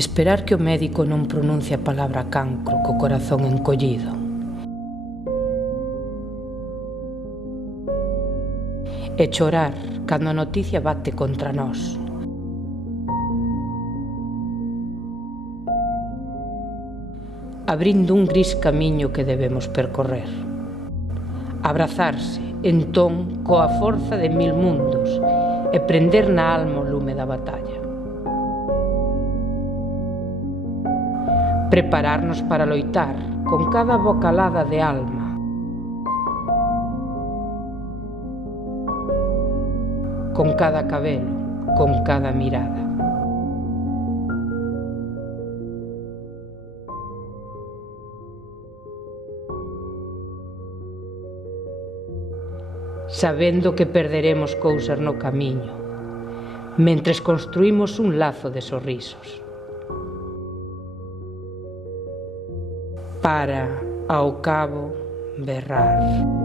Esperar que o médico non pronuncie a palabra cancro co corazón encollido. E chorar cando a noticia bate contra nós. Abrindo un gris camiño que debemos percorrer. Abrazarse, entón, coa forza de 1000 mundos e prender na alma o lume da batalla. Prepararnos para loitar con cada bocalada de alma, con cada cabelo, con cada mirada. Sabendo que perderemos cousas no camiño, mentres construímos un lazo de sorrisos. Para, ao cabo, berrar.